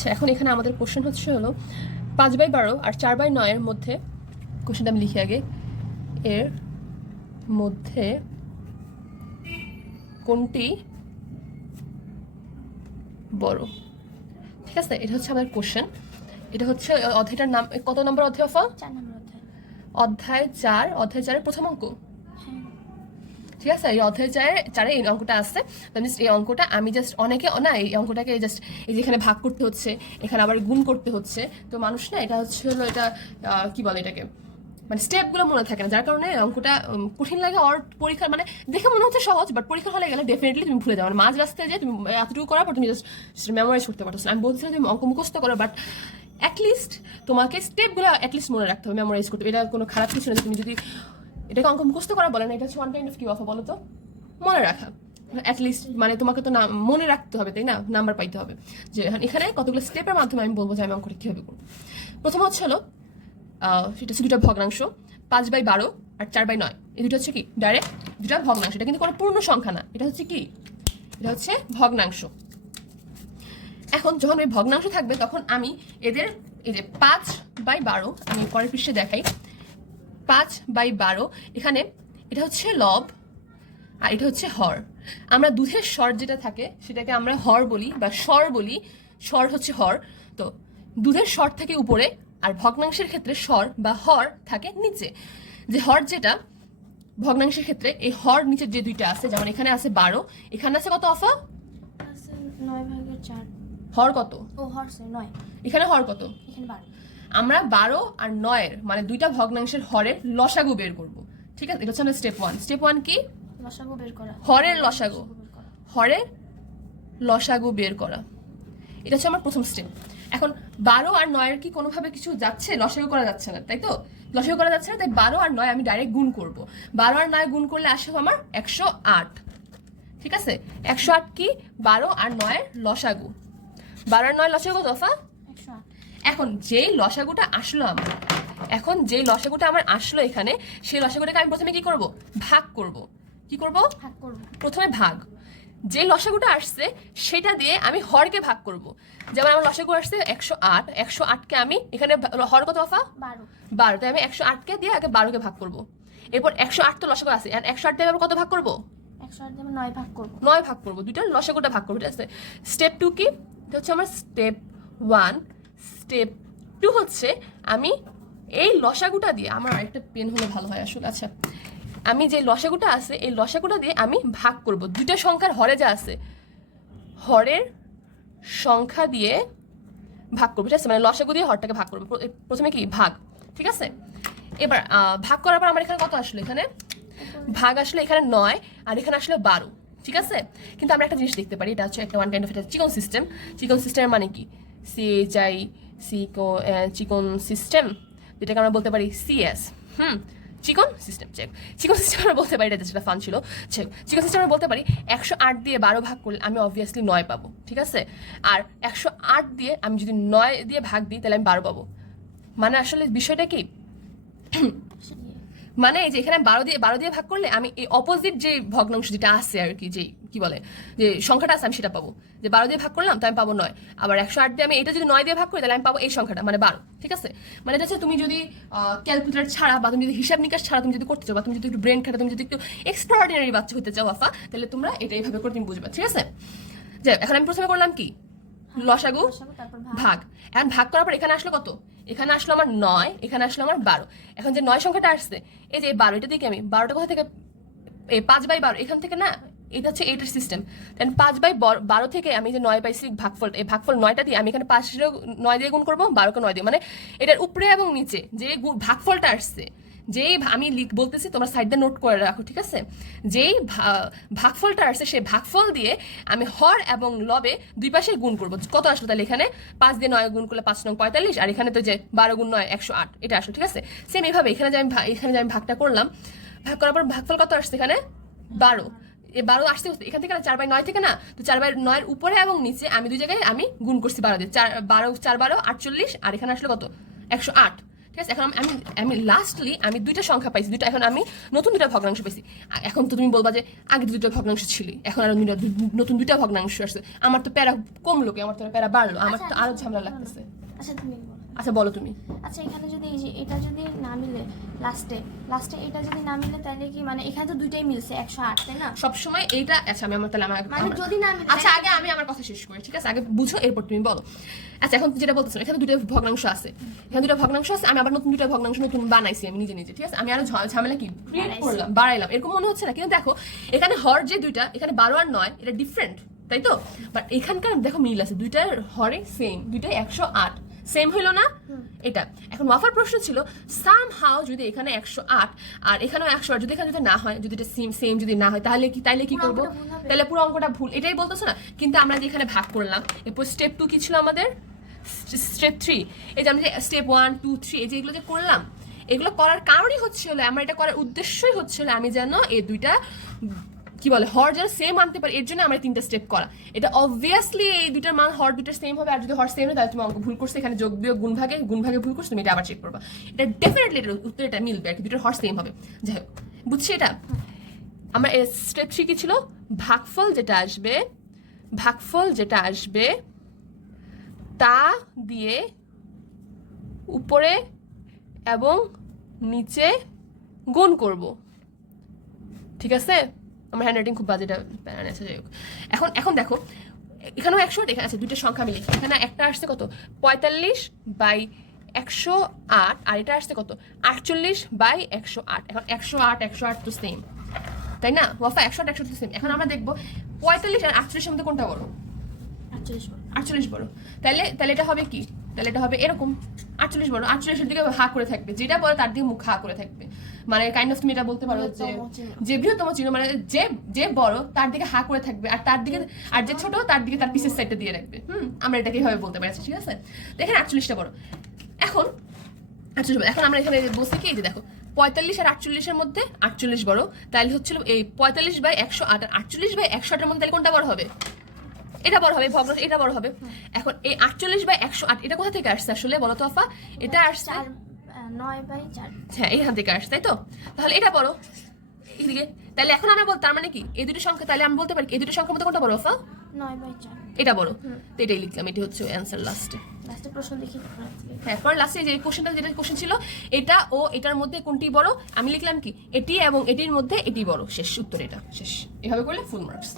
আচ্ছা, এখন এখানে আমাদের কোশ্চেন হলো 5/12 আর 4/9 মধ্যে, কোশ্চেনটা আমি লিখি আগে, এর মধ্যে কোনটি বড়? ঠিক আছে, এটা হচ্ছে আমাদের কোশ্চেন। এটা হচ্ছে অধ্যায়টার নাম, কত নম্বর অধ্যায় অফা? 4 নম্বর অধ্যায়। অধ্যায় 4, অধ্যায় 4-এর প্রথম অঙ্ক। হ্যাঁ। ঠিক আছে, এই অধ্যায় 4-এ এই অঙ্কটা আসছে। এই অঙ্কটা আমি জাস্ট অনেকে না এই অঙ্কটাকে জাস্ট এই যেখানে ভাগ করতে হচ্ছে, এখানে আবার গুণ করতে হচ্ছে, তো মানুষ না এটা হলো এটা কি বলে এটাকে, মানে স্টেপগুলো মনে থাকে না, যার কারণে অঙ্কটা কঠিন লাগে। আর পরীক্ষা মানে দেখে মনে হচ্ছে সহজ, বাট পরীক্ষা হলে গেলে ডেফিনেটলি তুমি ভুলে যাও। মানে মাঝ রাস্তায় যে তুমি এতটুকু করার পর তুমি জাস্ট মেমোরাইজ করতে পারছো। আমি বলছিলাম তুমি অঙ্ক মুখস্থ করো, বাট অ্যাটলিস্ট তোমাকে স্টেপগুলো অ্যাটলিস্ট মনে রাখতে হবে, মেমোরাইজ করতে হবে। এটা কোনো খারাপ কিছু না। তুমি যদি এটাকে অঙ্ক মুখস্থ করা বলে না, এটা হচ্ছে ওয়ান কাইন্ড অফ কি অফা বলো তো, মনে রাখা। অ্যাটলিস্ট মানে তোমাকে তো মনে রাখতে হবে, তাই না, নাম্বার পাইতে হবে। যে এখানে কতগুলো স্টেপের মাধ্যমে আমি বলবো যে আমি অঙ্কটা কীভাবে করবো। প্রথম হচ্ছে হলো সেটা হচ্ছে দুটো ভগ্নাংশ, 5/12 আর 4/9। এই দুটো হচ্ছে কি ডাইরেক্ট দুটা ভগ্নাংশ। এটা কিন্তু কোনো পূর্ণ সংখ্যা না, এটা হচ্ছে কি, এটা হচ্ছে ভগ্নাংশ। এখন যখন ওই ভগ্নাংশ থাকবে তখন আমি এদের এই যে 5/12, আমি পরের পৃষ্ঠে দেখাই, 5/12 এখানে এটা হচ্ছে লব আর এটা হচ্ছে হর। আমরা দুধের স্বর যেটা থাকে সেটাকে আমরা হর বলি বা স্বর বলি, স্বর হচ্ছে হর। তো দুধের স্বর থেকে উপরে আর ভগ্নাংশের ক্ষেত্রে স্বর বা হর থাকে নিচে। যে হর যেটা ভগ্নাংশের ক্ষেত্রে, এই হর নিচের যে দুইটা আছে, যেমন এখানে আছে 12, এখানে আছে কত অফা? আছে 9/4। হর কত? ও হরছে 9, এখানে হর কত? এখানে 12। আমরা 12 আর 9-এর মানে দুইটা ভগ্নাংশের হরের লসাগু বের করব। ঠিক আছে, এটা হচ্ছে আমাদের স্টেপ 1। স্টেপ 1 কি? লসাগু বের করা। হরের লসাগু, বের করা। হরের লসাগু বের করা, এটা হচ্ছে আমার প্রথম স্টেপ। এখন 12 আর 9-এর কি কোনোভাবে কিছু যাচ্ছে? লসাগু করা যাচ্ছে না, তাই তো? লসাগু করা যাচ্ছে না, তাই 12 আর 9 আমি ডাইরেক্ট গুণ করব। 12 আর 9 গুণ করলে আসে আমার 108। ঠিক আছে, 108 কি? 12 আর 9-এর লসাগু। 12 আর 9 লসাগু কত অফা? 108। এখন যেই লসাগুটা আসলো আমার আসলো এখানে, সেই লসাগুটাকে আমি প্রথমে কি করব? ভাগ করব। কি করব? ভাগ করব। প্রথমে ভাগ। যে লসাগুটা আসছে সেটা দিয়ে আমি হরকে ভাগ করব। যেমন আমার লসাগু আসছে 108, 108কে আমি এখানে হর কত অফা? 12। তাই আমি 108কে দিয়ে আগে 12কে ভাগ করব। এরপর 108 তো লসাগু আছে, 108 দিয়ে আমি কত ভাগ করব? 108 দিয়ে 9 ভাগ করব। 9 ভাগ করব, দুইটা লসাগুটা ভাগ করব। ঠিক আছে, স্টেপ 2 কি? এটা হচ্ছে আমার স্টেপ 1। স্টেপ 2 হচ্ছে আমি এই লসাগুটা দিয়ে, আমার আরেকটা পেন হলে ভালো হয় আসলে। আচ্ছা, আমি যে লসাগুটা আছে এই লসাগুটা দিয়ে আমি ভাগ করব দুইটা সংখ্যার হরে যা আছে, হরের সংখ্যা দিয়ে ভাগ করবো। ঠিক আছে, মানে লসাগু দিয়ে হরটাকে ভাগ করবো। প্রথমে কি ভাগ। ঠিক আছে, এবার ভাগ করার পর আমার এখানে কত আসলো? এখানে ভাগ আসলে এখানে 9 আর এখানে আসলে 12। ঠিক আছে, কিন্তু আমরা একটা জিনিস দেখতে পারি, এটা হচ্ছে একটা ওয়ান কাইন্ড অফ এটা চিকন সিস্টেম। চিকন সিস্টেমের মানে কি? CHI, চিকন সিস্টেম, যেটাকে আমরা বলতে পারি CS। চিকন সিস্টেম চেক। চিকন সিস্টেম আমরা বলতে পারি, এটা যেটা ফান ছিল চেক। চিকন সিস্টেম আমরা বলতে পারি 108 দিয়ে 12 ভাগ করলে আমি অবভিয়াসলি 9 পাবো। ঠিক আছে, আর 108 দিয়ে আমি যদি 9 দিয়ে ভাগ দিই তাহলে আমি 12 পাবো। মানে আসলে বিষয়টা কি, মানে এই যে এখানে 12 দিয়ে ভাগ করলে আমি এই অপোজিট যে ভগ্নাংশ যেটা আছে আর কি, যে কি বলে যে সংখ্যাটা আছে আমি সেটা পাবো। যে 12 দিয়ে ভাগ করলাম তো আমি পাবো 9। আবার 108 দিয়ে আমি এটা যদি 9 দিয়ে ভাগ করি তাহলে আমি পাবো এই সংখ্যাটা, মানে 12। ঠিক আছে, মানে এটা হচ্ছে তুমি যদি ক্যালকুলেটর ছাড়া বা তুমি যদি হিসাব নিকাশ ছাড়া তুমি যদি করতে চাও, বা তুমি যদি একটু ব্রেন খাটা, তুমি যদি একটু এক্সট্রাঅর্ডিনারি বাচ্চা হতে চাও আফা, তাহলে তোমরা এটা এইভাবে করে তুমি বুঝবে। ঠিক আছে, যে এখন আমি প্রথমে করলাম কি, লসাগু ভাগ। এখন ভাগ করার পর এখানে আসলো কত? এখানে আসলো আমার 9, এখানে আসলো আমার 12। এখন যে 9 সংখ্যাটা আসছে, এই যে 12, এটা দিয়ে আমি 12টা কোথা থেকে, এই 5/12 এখান থেকে না, এটা হচ্ছে এইটার সিস্টেম। দেন 5/12 থেকে আমি যে 9 পাইছি ভাগফল, এই ভাগফল 9টা দিয়ে আমি এখানে 5 9 দিয়ে গুণ করবো, 12কে 9 দিয়ে, মানে এটার উপরে এবং নিচে যে ভাগফলটা আসছে, যেই আমি বলতেছি তোমরা সাইড দিয়ে নোট করে রাখো। ঠিক আছে, যেই ভাগফলটা আসছে সেই ভাগফল দিয়ে আমি হর এবং লবে দুই পাশে গুণ করবো। কত আসলো তাহলে? এখানে 5 দিয়ে 9 গুণ করলে 5 নং 45, আর এখানে তো যে 12 গুণ 9 108, এটা আসলো। ঠিক আছে, সেম এইভাবে এখানে যে আমি ভাগটা করলাম, ভাগ করার পর ভাগফল কত আসছে? এখানে 12। এই 12 আসছে এখান থেকে না, 4/9 থেকে না, তো 4/9 উপরে এবং নিচে আমি দুই জায়গায় আমি গুণ করছি 12 দিয়ে। 4 12 48, আর এখানে আসলে কত? 108। ঠিক আছে। এখন আমি লাস্টলি আমি দুইটা সংখ্যা পাইছি, দুইটা, এখন আমি নতুন দুইটা ভগ্নাংশ পাইছি। এখন তো তুমি বলবা যে আগে দুইটা ভগ্নাংশ ছিল, এখন আর নতুন দুইটা ভগ্নাংশ আসছে, আমার তো প্যারা কমলো কি, আমার তো প্যারা বাড়লো, আমার তো আরো ঝামেলা লাগতেছে। আচ্ছা তুমি বলো। আচ্ছা বলো তুমি। আচ্ছা এখানে যদি এই যে এটা যদি না মিলে লাস্টে এটা যদি না মিলে তাহলে কি মানে এখানে তো দুইটাই মিলছে 108 তাই না? সবসময় এইটা, আচ্ছা আমি আমার তাহলে মানে যদি না মিলে, আচ্ছা আগে আমি আমার কথা শেষ করি, ঠিক আছে? আগে বুঝো এরপর তুমি বলো। আচ্ছা এখন যেটা বলতেছো, এখানে দুটো ভগ্নাংশ আছে, এখানে দুটো ভগ্নাংশ আছে, আমি আবার নতুন দুটো ভগ্নাংশ নতুন বানাইছি আমি নিজে, ঠিক আছে? আমি আরো ঝামেলা কি ক্রিয়েট করলাম, বাড়াইলাম, এরকম মনে হচ্ছে না? কিন্তু দেখো এখানে হর যে দুইটা, এখানে 12 আর 9 এটা ডিফারেন্ট, তাই তো? বাট এখানকার দেখো মিল আছে, দুইটার হরে সেম, দুইটাই 108, সেম হইলো না এটা? এখন ওয়াফার প্রশ্ন ছিল সামহাউ যদি এখানে 108 আর এখানেও 108, যদি এখানে যদি না হয়, যদি এটা সেম যদি না হয়, তাহলে কি করবো? তাহলে পুরো অঙ্কটা ভুল, এটাই বলতেছো না? কিন্তু আমরা যে এখানে ভাগ করলাম, এরপর স্টেপ 2 কি ছিল আমাদের? স্টেপ 3, এই যে আমরা যে স্টেপ 1 2 3 এই যে এগুলো যে করলাম, এগুলো করার কারণই হচ্ছে হলো, আমার এটা করার উদ্দেশ্যই হচ্ছে হলো আমি যেন এই দুইটা কি বলে হর যেন সেম আনতে পারি, এর জন্য আমার 3টা স্টেপ করা। এটা অবভিয়াসলি এই দুইটার মান হর দুইটার সেম হবে, আর যদি হর সেম হয় তাহলে তুমি অঙ্ক ভুল করছো, এখানে যোগ বিয়োগ গুণ ভাগে ভুল করছো, তুমি এটা আবার চেক করবা, এটা ডেফিনেটলি এটার উত্তর এটা মিলবে আর কি, দুইটার হর সেম হবে। যাই হোক, বুঝছি এটা? আমরা স্টেপ 3 কি ছিল? ভাগফল যেটা আসবে তা দিয়ে উপরে এবং নিচে গুণ করব, ঠিক আছে? আমার হ্যান্ড রাইটিং খুব বাজেটা প্যারান আছে, যাই হোক। এখন দেখো এখানেও 108, এখানে আছে দুইটা সংখ্যা মিলে, এখানে একটা আসছে কত 45/108, আর এটা আসছে কত 48/108। এখন 108 তো সেম, তাই না? ওয়াফা 108 তো সেম। এখন আমরা দেখবো 45 আর 48 এর মধ্যে কোনটা বড়? 48 বড়। তাহলে এটা হবে কি? তাহলে এটা হবে এরকম, 48 বড়, 48 এর দিকে হা করে থাকবে, যেটা বড় তার দিকে মুখ হা করে থাকবে, মানে কাইন্ড অফ তুমি এটা বলতে পারো যে বৃহত্তম চিহ্ন, মানে যে বড় তার দিকে হা করে থাকবে, আর তার দিকে, আর যে ছোট তার দিকে তার পিসের সাইডটা দিয়ে রাখবে। আমরা এটাকে এইভাবে বলতে পারি, ঠিক আছে? তো এখানে 48টা বড়। এখন 48 বড়। এখন আমরা এখানে বলছি কি, এই যে দেখো 45 আর 48 এর মধ্যে 48 বড়, তাহলে হচ্ছিল এই 45/108 আর 48/108 এর মধ্যে তাহলে কোনটা বড় হবে? এটা বড় হবে, ভগ্নাংশ এটা বড় হবে। এখন এই 48/108 এটা কোথা থেকে আসছে আসলে বলো তো আফা? এটা আসছে 9/4, হ্যাঁ এখান থেকে আসছে, তাই তো? তাহলে এটা বড় এদিকে, তাহলে এখন আমরা বলতে, তার মানে কি এই দুটো সংখ্যা, তাহলে আমি বলতে পারি এই দুটো সংখ্যার মধ্যে কোনটা বড় আফা? 9/4 এটা বড়। তো এটাই লিখলাম, এটি হচ্ছে অ্যান্সার লাস্টে। প্রশ্ন দেখি। হ্যাঁ পর লাস্টে যে কোশ্চেনটা, যেটা কোশ্চেন ছিল এটা ও এটার মধ্যে কোনটি বড়, আমি লিখলাম কি এটি এবং এটির মধ্যে এটি বড়, শেষ উত্তর এটা, শেষ। এভাবে করলে ফুল মার্কস।